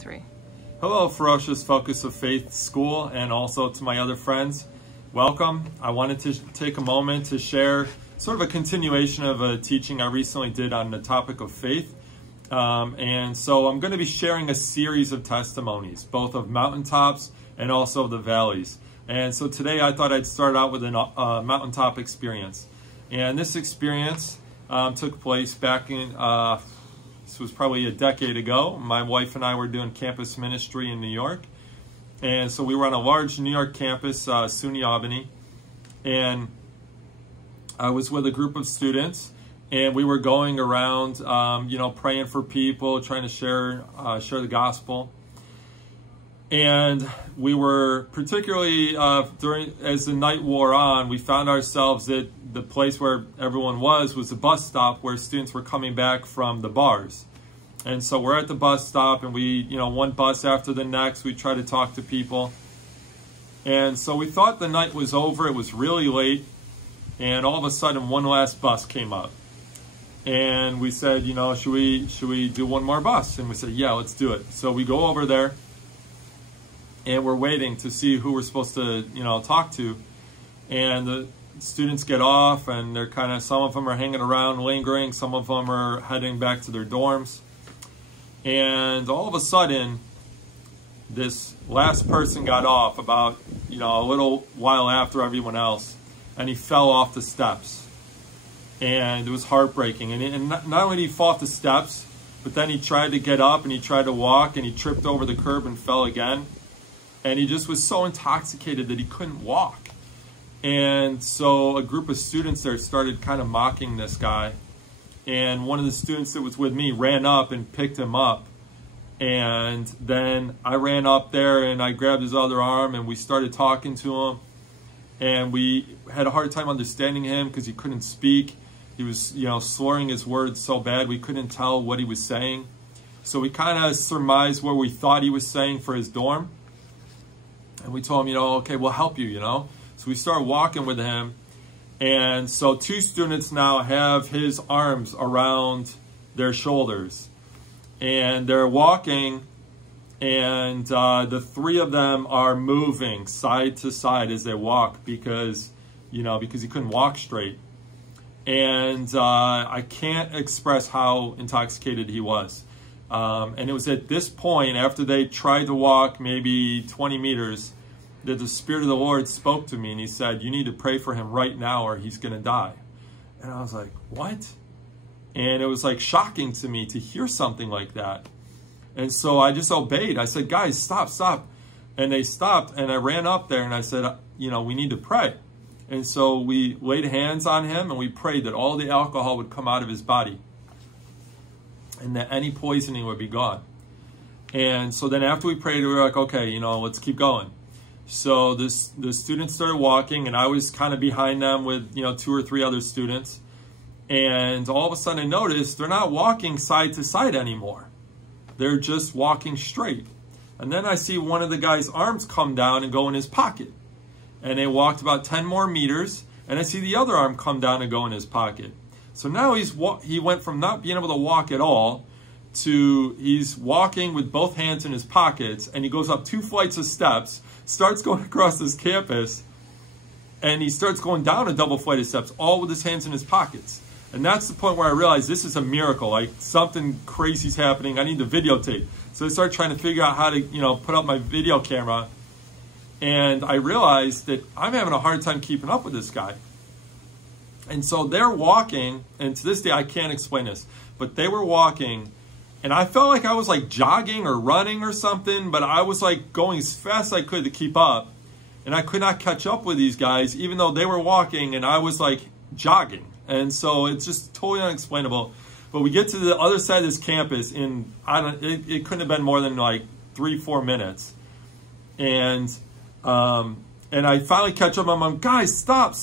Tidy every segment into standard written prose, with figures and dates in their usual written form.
3. Hello, Ferocious Focus of Faith School, and also to my other friends. Welcome. I wanted to take a moment to share sort of a continuation of a teaching I recently did on the topic of faith. And so I'm going to be sharing a series of testimonies, both of mountaintops and also the valleys. And so today I thought I'd start out with a mountaintop experience. And this experience took place back in, this was probably a decade ago. My wife and I were doing campus ministry in New York. And so we were on a large New York campus, SUNY Albany. And I was with a group of students. And we were going around, praying for people, trying to share the gospel. And we were particularly, as the night wore on, we found ourselves at the place where everyone was the bus stop where students were coming back from the bars. And so we're at the bus stop, and we, one bus after the next, we try to talk to people. And so we thought the night was over. It was really late. And all of a sudden, one last bus came up. And we said, should we do one more bus? And we said, yeah, let's do it. So we go over there, and we're waiting to see who we're supposed to, talk to. And the students get off, and they're some of them are hanging around, lingering. Some of them are heading back to their dorms. And all of a sudden, this last person got off about, a little while after everyone else, and he fell off the steps. And it was heartbreaking. And not only did he fall off the steps, but then he tried to get up, and he tried to walk, and he tripped over the curb and fell again. And he just was so intoxicated that he couldn't walk. And so a group of students there started kind of mocking this guy. And one of the students that was with me ran up and picked him up. And then I ran up there and I grabbed his other arm, and we started talking to him. And we had a hard time understanding him because he couldn't speak. He was, slurring his words so bad we couldn't tell what he was saying. So we kind of surmised what we thought he was saying for his dorm. And we told him, okay, we'll help you, So we started walking with him. And so two students now have his arms around their shoulders. And they're walking, and the three of them are moving side to side as they walk because he couldn't walk straight. And I can't express how intoxicated he was. And it was at this point, after they tried to walk maybe 20 meters, that the Spirit of the Lord spoke to me, and he said, you need to pray for him right now or he's going to die. And I was like, what? And it was like shocking to me to hear something like that. And so I just obeyed. I said, guys, stop. And they stopped, and I ran up there and I said, we need to pray. And so we laid hands on him, and we prayed that all the alcohol would come out of his body and that any poisoning would be gone. And so then after we prayed, we were like, okay, let's keep going. So the students started walking, and I was kind of behind them with, 2 or 3 other students. And all of a sudden I noticed they're not walking side to side anymore. They're just walking straight. And then I see one of the guy's arms come down and go in his pocket. And they walked about 10 more meters, and I see the other arm come down and go in his pocket. So now he went from not being able to walk at all to he's walking with both hands in his pockets, and he goes up 2 flights of steps, starts going across this campus, and he starts going down a double flight of steps, all with his hands in his pockets. And that's the point where I realized this is a miracle, like something crazy's happening. I need to videotape. So I started trying to figure out how to, put up my video camera. And I realized that I'm having a hard time keeping up with this guy. And so they're walking, and to this day I can't explain this, but they were walking, and I felt like I was like jogging or running or something, but I was like going as fast as I could to keep up. And I could not catch up with these guys, even though they were walking and I was like jogging. And so it's just totally unexplainable. But we get to the other side of this campus in, it couldn't have been more than like 3-4 minutes. And I finally catch up. I'm like, guys, stop.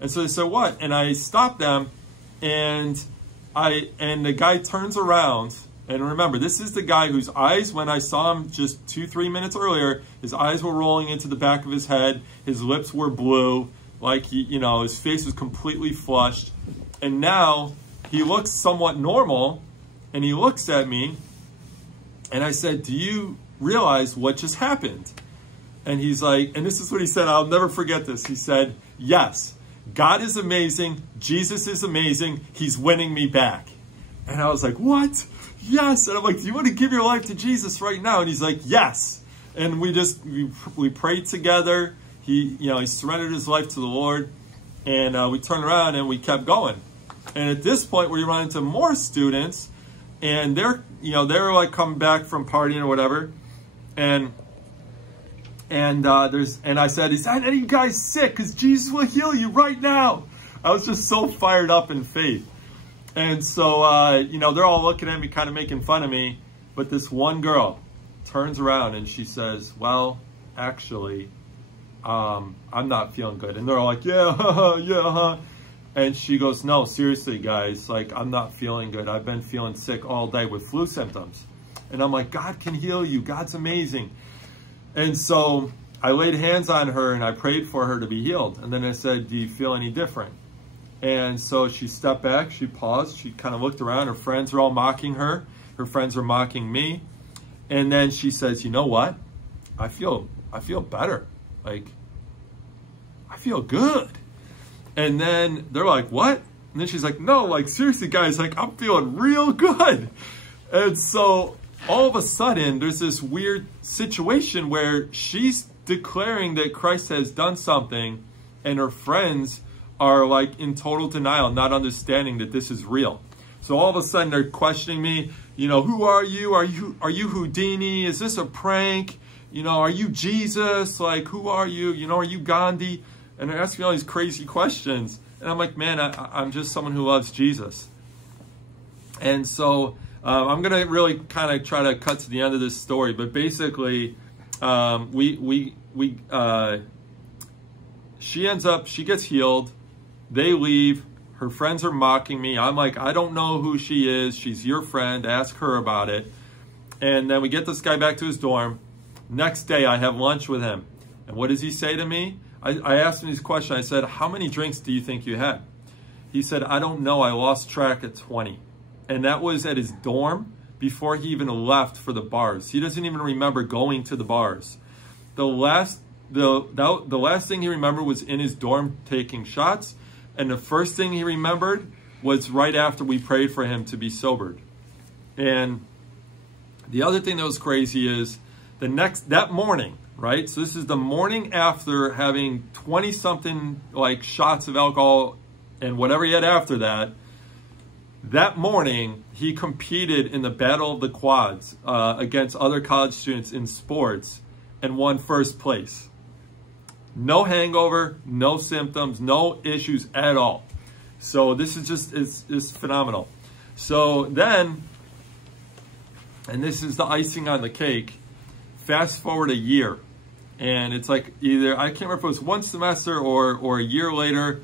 And so they said, what? And I stopped them, and the guy turns around. And remember, this is the guy whose eyes, when I saw him just 2-3 minutes earlier, his eyes were rolling into the back of his head. His lips were blue, like his face was completely flushed. And now he looks somewhat normal, and he looks at me, And I said, do you realize what just happened? And he's like, and this is what he said, I'll never forget this. He said, yes, God is amazing. Jesus is amazing. He's winning me back. And I was like, what? Yes. And I'm like, do you want to give your life to Jesus right now? And he's like, yes. And we prayed together. He surrendered his life to the Lord. And we turned around and we kept going. And at this point, we run into more students, and they're like coming back from partying or whatever. And I said, is that any guy sick? Because Jesus will heal you right now. I was just so fired up in faith. And so, they're all looking at me, kind of making fun of me. But this one girl turns around and she says, well, actually, I'm not feeling good. And they're all like, yeah, yeah. And she goes, no, seriously, guys, like, I'm not feeling good. I've been feeling sick all day with flu symptoms. And I'm like, God can heal you. God's amazing. And so I laid hands on her and I prayed for her to be healed. And then I said, do you feel any different? And so she stepped back, she paused, she kind of looked around. Her friends are all mocking her. Her friends are mocking me. And then she says, you know what? I feel better. Like, I feel good. And then they're like, what? And then she's like, no, like, seriously, guys, like, I'm feeling real good. And so all of a sudden, there's this weird situation where she's declaring that Christ has done something, and her friends are like in total denial, not understanding that this is real. So all of a sudden they're questioning me, who are you? Are you Houdini? Is this a prank? Are you Jesus? Like, who are you? Are you Gandhi? And they're asking all these crazy questions. And I'm like, man, I'm just someone who loves Jesus. And so I'm going to really kind of try to cut to the end of this story. But basically, she gets healed. They leave. Her friends are mocking me. I'm like, I don't know who she is. She's your friend. Ask her about it. And then we get this guy back to his dorm. Next day, I have lunch with him. And what does he say to me? I asked him these questions. I said, how many drinks do you think you had? He said, I don't know. I lost track at 20. And that was at his dorm before he even left for the bars. He doesn't even remember going to the bars. The last thing he remembered was in his dorm taking shots. And the first thing he remembered was right after we prayed for him to be sobered. And the other thing that was crazy is that morning, right? So this is the morning after having 20-something like shots of alcohol and whatever he had after that. That morning, he competed in the Battle of the Quads against other college students in sports and won first place. No hangover, no symptoms, no issues at all. So this is just, it's phenomenal. So then, and this is the icing on the cake, fast forward a year. And it's like either, I can't remember if it was one semester or a year later,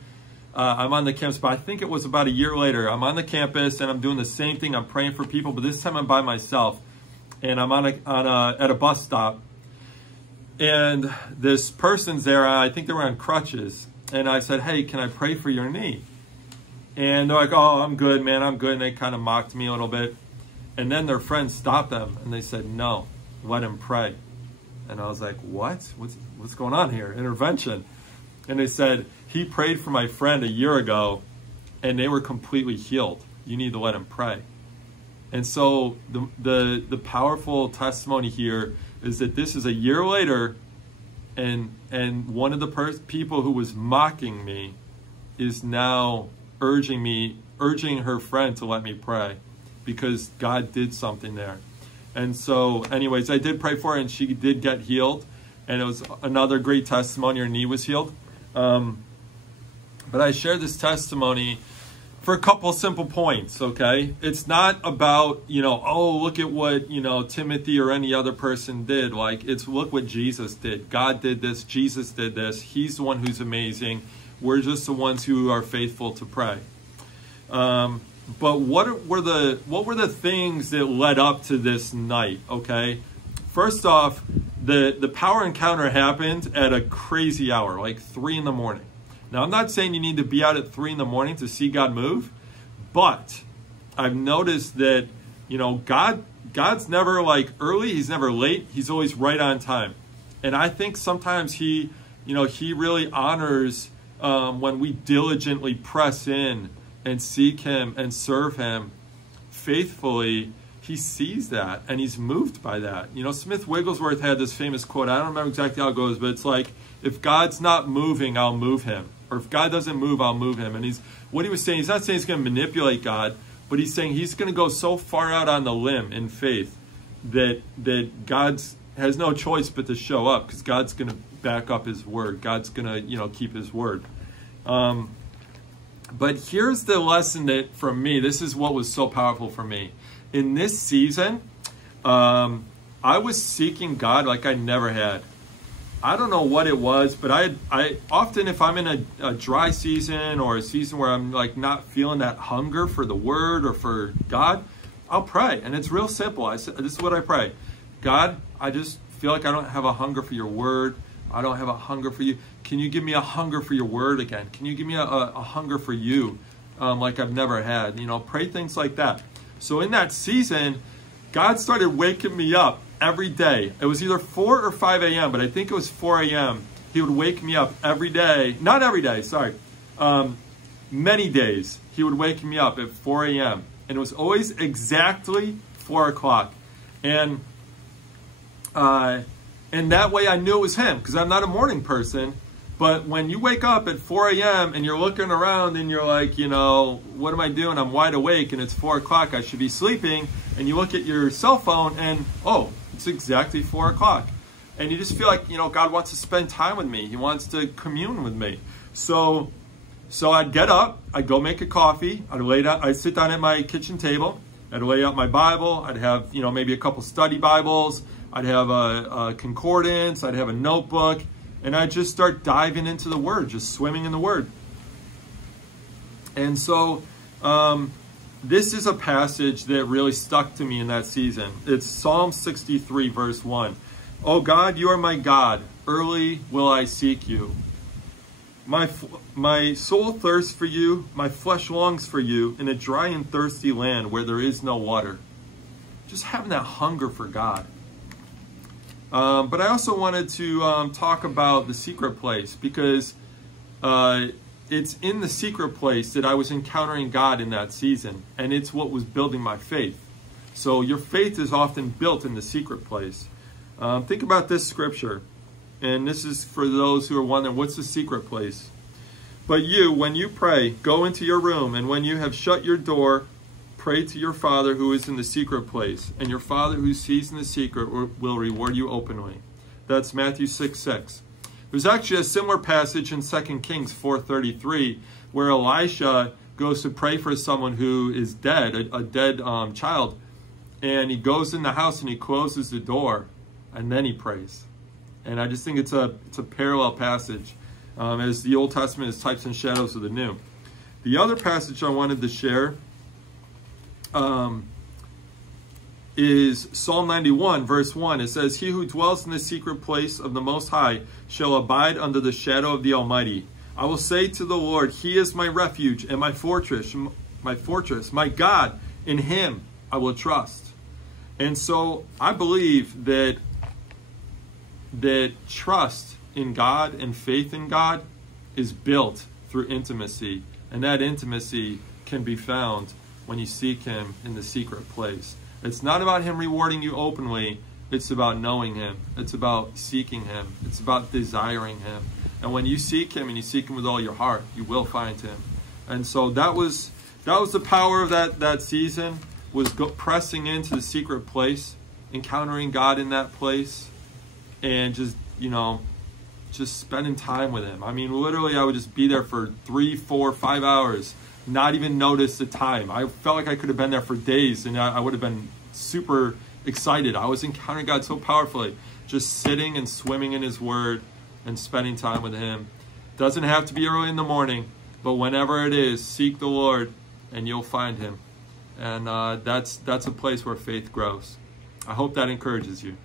I'm on the campus, but I think it was about a year later. I'm on the campus and I'm doing the same thing. I'm praying for people, but this time I'm by myself. And I'm at a bus stop. And this person's there, I think they were on crutches. And I said, hey, can I pray for your knee? And they're like, oh, I'm good, man, I'm good. And they kind of mocked me a little bit. And then their friends stopped them and they said, no, let him pray. And I was like, what? What's going on here? Intervention. And they said, he prayed for my friend a year ago and they were completely healed. You need to let him pray. And so the powerful testimony here is that this is a year later, and one of the people who was mocking me is now urging her friend to let me pray because God did something there. And so anyways, I did pray for her and she did get healed, and it was another great testimony. Her knee was healed. But I share this testimony for a couple simple points, okay? It's not about, oh, look at what, Timothy or any other person did. Like, it's look what Jesus did. God did this. Jesus did this. He's the one who's amazing. We're just the ones who are faithful to pray. But what were the things that led up to this night, okay? First off, the power encounter happened at a crazy hour, like 3 in the morning. Now, I'm not saying you need to be out at 3 in the morning to see God move, but I've noticed that, God God's never like early, he's never late, he's always right on time. And I think sometimes he really honors when we diligently press in and seek him and serve him faithfully. He sees that and he's moved by that. Smith Wigglesworth had this famous quote. I don't remember exactly how it goes, but it's like, if God's not moving, I'll move him. Or if God doesn't move, I'll move him. And what he was saying, he's not saying he's going to manipulate God, but he's saying he's going to go so far out on the limb in faith that God has no choice but to show up, because God's going to back up his word. God's going to, keep his word. But here's the lesson that, from me, this is what was so powerful for me. In this season, I was seeking God like I never had. I don't know what it was, but I often, if I'm in a dry season or a season where I'm like not feeling that hunger for the word or for God, I'll pray. And it's real simple. This is what I pray. God, I just feel like I don't have a hunger for your word. I don't have a hunger for you. Can you give me a hunger for your word again? Can you give me a hunger for you like I've never had? Pray things like that. So in that season, God started waking me up every day. It was either 4 or 5 a.m., but I think it was 4 a.m. He would wake me up every day. Not every day, sorry. Many days he would wake me up at 4 a.m. And it was always exactly 4 o'clock. And that way I knew it was him, because I'm not a morning person. But when you wake up at 4 a.m. and you're looking around and you're like, what am I doing? I'm wide awake and it's 4 o'clock. I should be sleeping. And you look at your cell phone and, oh, it's exactly 4 o'clock. And you just feel like, God wants to spend time with me. He wants to commune with me. So I'd get up, I'd go make a coffee, I'd sit down at my kitchen table, I'd lay out my Bible, I'd have, maybe a couple study Bibles, I'd have a concordance, I'd have a notebook, and I'd just start diving into the Word, just swimming in the Word. And so this is a passage that really stuck to me in that season. It's Psalm 63, verse 1. Oh God, you are my God. Early will I seek you. My soul thirsts for you. My flesh longs for you in a dry and thirsty land where there is no water. Just having that hunger for God. But I also wanted to talk about the secret place, because it's in the secret place that I was encountering God in that season, and it's what was building my faith. So your faith is often built in the secret place. Think about this scripture, and this is for those who are wondering, what's the secret place? But you, when you pray, go into your room, and when you have shut your door, pray to your Father who is in the secret place, and your Father who sees in the secret will reward you openly. That's Matthew 6:6. There's actually a similar passage in 2 Kings 4:33 where Elisha goes to pray for someone who is dead, a dead child, and he goes in the house and he closes the door, and then he prays. And I just think it's a parallel passage, as the Old Testament is types and shadows of the New. The other passage I wanted to share is Psalm 91, verse 1. It says, he who dwells in the secret place of the Most High shall abide under the shadow of the Almighty. I will say to the Lord, he is my refuge and my fortress, my God, in him I will trust. And so I believe that trust in God and faith in God is built through intimacy. And that intimacy can be found when you seek him in the secret place. It's not about him rewarding you openly. It's about knowing him. It's about seeking him. It's about desiring him. And when you seek him and you seek him with all your heart, you will find him. And so that was the power of that season, was pressing into the secret place, encountering God in that place, and just spending time with him. I mean, literally, I would just be there for 3, 4, 5 hours, not even notice the time. I felt like I could have been there for days, and I would have been super excited. I was encountering God so powerfully, just sitting and swimming in his word and spending time with him. Doesn't have to be early in the morning, but whenever it is, seek the Lord and you'll find him. And that's a place where faith grows. I hope that encourages you.